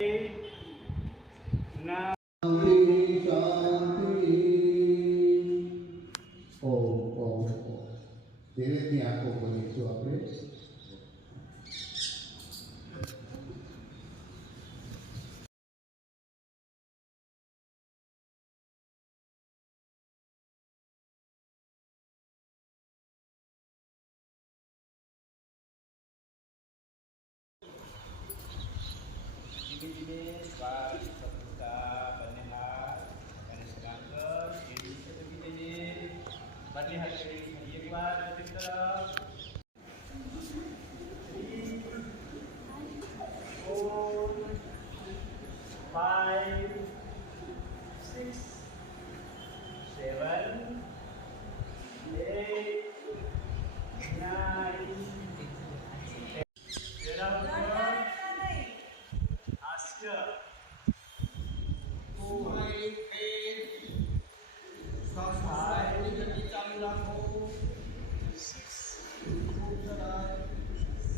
ના Thank you.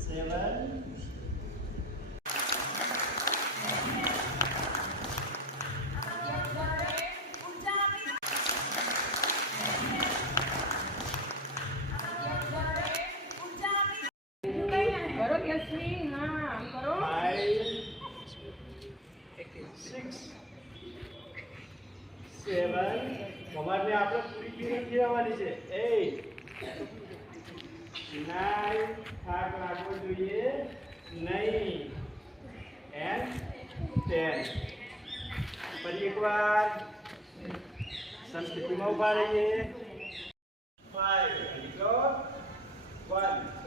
સેવન સેવન તમારે આપણે પૂરી પીરિયડ જીવવાની છે. એટ નાઇન થાક લાગવો જોઈએ નહીં. And ten. ફરી એકવાર સંસ્કૃતિમાં ઊભા રહીએ. Five one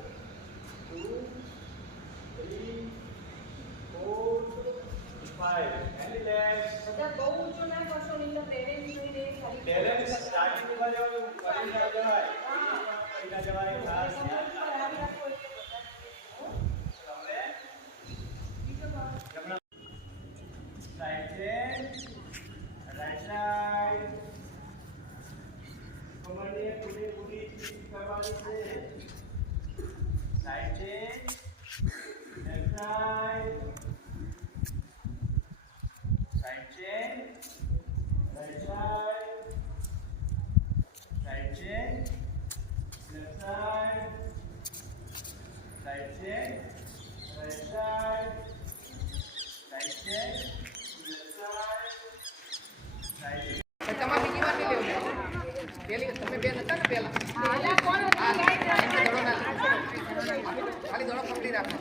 side. Side right side. Side left side. Side right side. Side પેલી, તમે બે નતા ને પેલા? હતું ખાલી દોડો રાખો.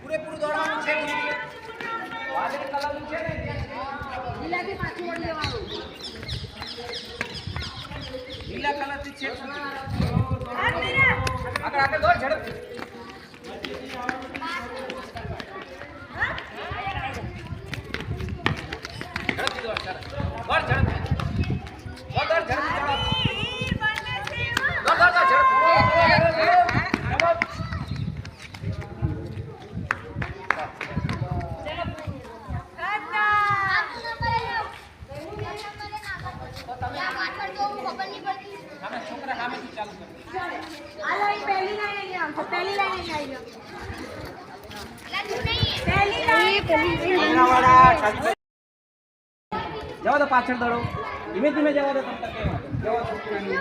પૂરેપૂરું દોડવાનું છે લીલા આગળ આગળ દોડ, ઝડપથી ઝડપથી દોડ સરસ દોડ ઝડપથી દોડ દોડ ઝડપથી દોડ દોડ દોડ ઝડપથી આપણે છોકરા સામેથી ચાલુ કરો હાલો એ પહેલી લાઈન અહીંયા આવશે પહેલી લાઈન અહીંયા આવી જાઓ પહેલી લાઈન જવા દો. પાછળ દોડો. ધીમે ધીમે જવા દો. તમે તકે જવા દો. છોકરાની.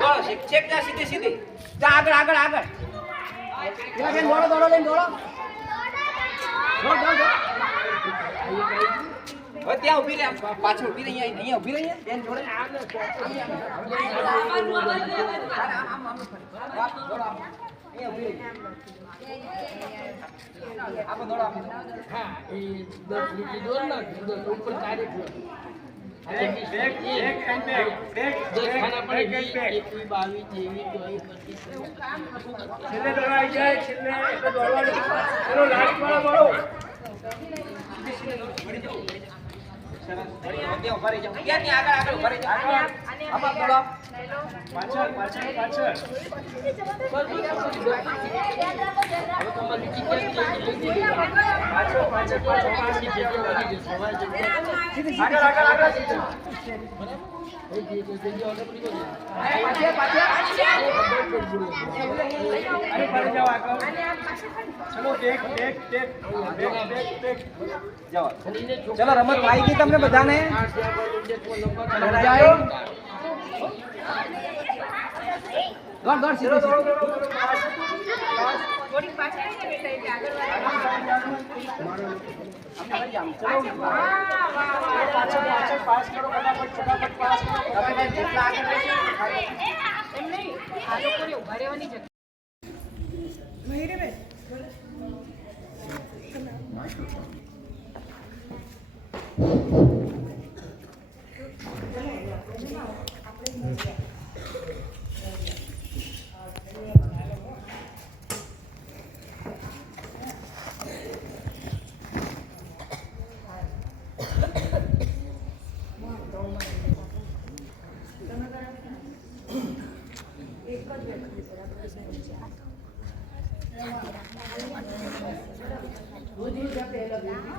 દોડો છેક છેક જા સીધી સીધી. જા આગળ આગળ આગળ. દોડો દોડો લઈને દોડો. દોડો દોડો દોડ. હવે ત્યાં ઊભી રહે પાછળ અહીંયા ઊભી રહી બેન જોડે. પાછળ પાછળ પાછળ પાછળ પાછળ પાછળ આગળ આગળ આગળ પાછળ પાછળ અરે પાડી જાઓ આગળ ચલો tech tech tech tech tech tech જાઓ ચલો રમત આવી ગઈ તમને બધાને મજા આવી દોડ દોડ સીધો થોડીક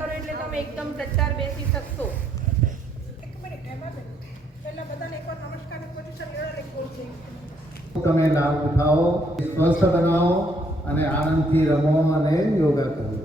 કરો એટલે તમે એકદમ ટટ્ટાર બેસી શકશો. તમે લાભ ઉઠાવો સ્વસ્થ બનાવો અને આનંદથી રમો અને યોગા કરો.